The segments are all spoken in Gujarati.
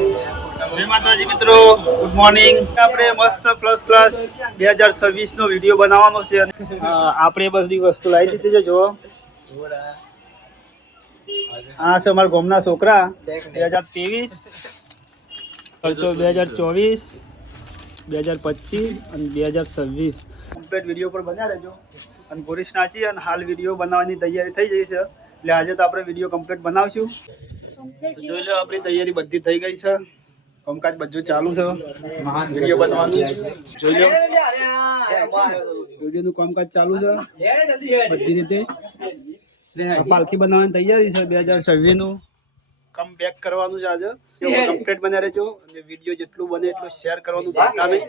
જય માતાજી મિત્રો, ગુડ મોર્નિંગ. આપણે મસ્ત પ્લસ ક્લાસ 2026 નો વિડીયો બનાવવાનો છે અને આપણે બધી વસ્તુ લાવી દીધી છે. જો આ છે અમારા ગામના છોકરા. 2023 ખર્ચો 2024 2025 અને 2026 કમ્પ્લીટ વિડીયો પર બન્યા રહેજો. અને પોલીસ નાસી અને હાલ વિડીયો બનાવવાની તૈયારી થઈ જઈ છે, એટલે આજે તો આપણે વિડીયો કમ્પ્લીટ બનાવશું. જોઈ લો, આપણી તૈયારી બધી થઈ ગઈ છે, કામકાજ બધું ચાલુ છે. વિડીયો બનાવવાનું જોઈ લો, વિડીયોનું કામકાજ ચાલુ છે બધી રીતે. પાલખી બનાવવાની તૈયારી છે. 2026 નું કમ બેક કરવાનું છે આજે. કમ્પ્લીટ બન્યા રહેજો અને વિડીયો જેટલું બને એટલું શેર કરવાનું ભૂલતા નહીં.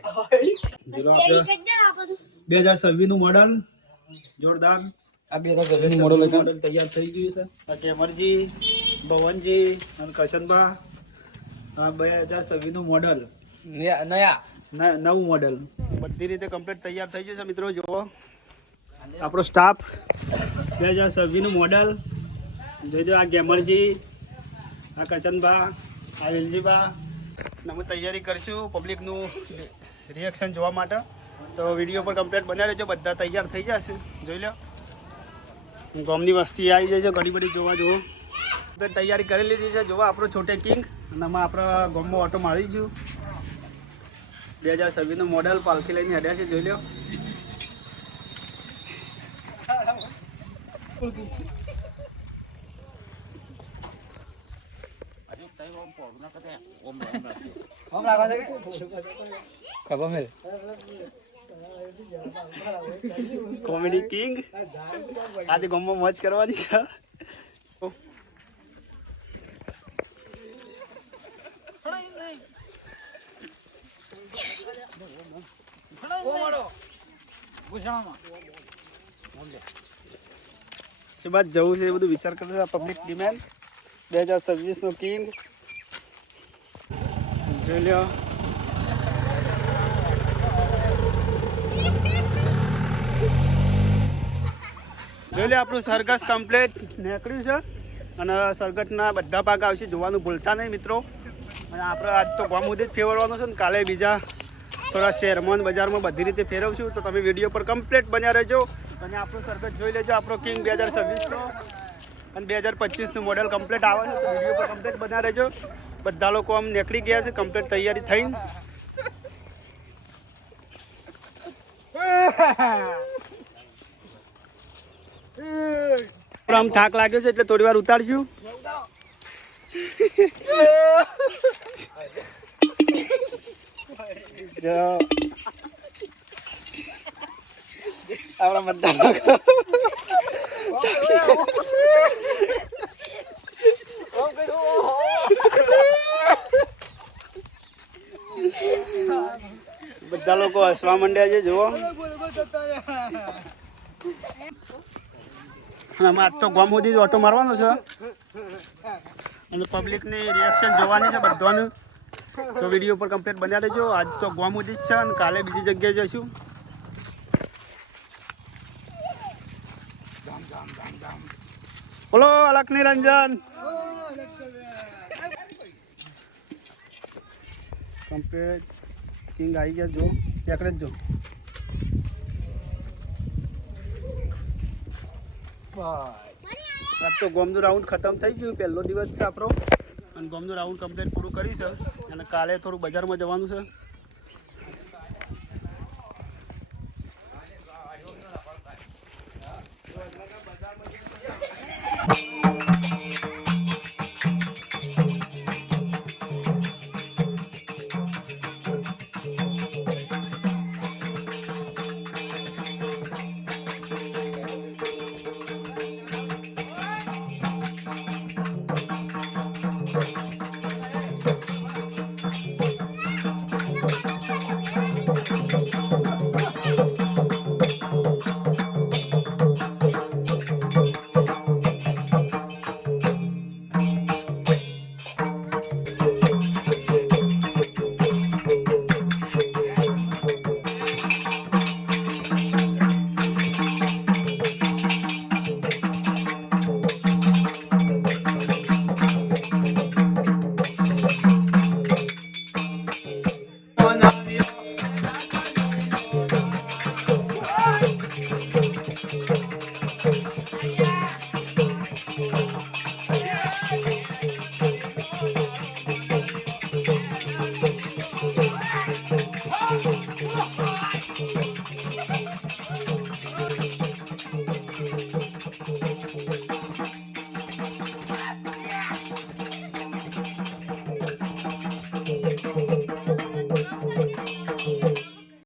જોઈ લો, આપણે 2026 નું મોડલ જોરદાર. આ 2026 મોડલ તૈયાર થઈ ગયું છે. આ કેમરજી, ભવનજી અને કરશનભા. આ 2026 નું મોડલ, નવું મોડલ બધી રીતે કમ્પ્લીટ તૈયાર થઈ ગયું છે. મિત્રો જુઓ, આપણો સ્ટાફ 2026 નું મોડલ જોઈજો. આ ગેમરજી, આ કરશનભા, આ એલજીભા. અમે તૈયારી કરીશું પબ્લિકનું રિએક્શન જોવા માટે. તો વિડીયો પર કમ્પ્લીટ બન્યા રહેજો, બધા તૈયાર થઈ જશે. જોઈ લો, ગામની વસ્તી આવી જાય છે ઘણી બધી. જોવા જુઓ, તૈયારી કરી લીધી છે. જોવા આપણો છોટે કિંગ અને આમાં આપણા ગામમાં ઓટો મારીશું. 2026 નું મોડલ પાલખી લઈને હેડ્યા છે. જોઈ લો, કોમેડી કિંગ આજે ગામમાં મોજ કરવાની છે. બાદ જવું છે એ બધું વિચાર કરશે. પબ્લિક ડિમાન્ડ 2026 નો કિંગ જોઈ લો. જોઈ લે, આપણું સરઘસ કમ્પ્લીટ નીકળ્યું છે અને સરઘસના બધા ભાગ આવશે. જોવાનું ભૂલતા નહીં મિત્રો. અને આપણે આજ તો ગામ સુધી જ ફેરવવાનું છે ને કાલે બીજા થોડા શહેરમાં બજારમાં બધી રીતે ફેરવશું. તો તમે વિડીયો પર કમ્પ્લીટ બન્યા રહેજો અને આપણું સરઘસ જોઈ લેજો. આપણો કિંગ 2026 નો અને 2025 નું મોડેલ કમ્પ્લીટ આવે છે. તો વિડીયો પર કમ્પ્લીટ બન્યા રહેજો. બધા લોકો આમ નીકળી ગયા છે કમ્પ્લીટ તૈયારી થઈને. આમ થાક લાગ્યો છે એટલે થોડી વાર ઉતારશું. આપણા બધા બધા લોકો હસવા માંડ્યા છે. જુઓ, આમાં આજ તો ગામ સુધી ઓટો મારવાનો છે અને પબ્લિકની રિએક્શન જોવાની છે બધાનું. તો વિડીયો પર કમ્પ્લીટ બન્યા રહેજો. આજ તો ગામ સુધી જ છે અને કાલે બીજી જગ્યાએ જઈશું. બોલો અલખ નિરંજન. કમ્પ્લીટ કિંગ આવી ગયા. જો એકડે જ જો. આજ તો ગોમનું રાઉન્ડ ખતમ થઈ ગયું. પહેલો દિવસ છે આપણો અને ગોમનું રાઉન્ડ કમ્પ્લીટ પૂરું કર્યું છે અને કાલે થોડું બજારમાં જવાનું છે.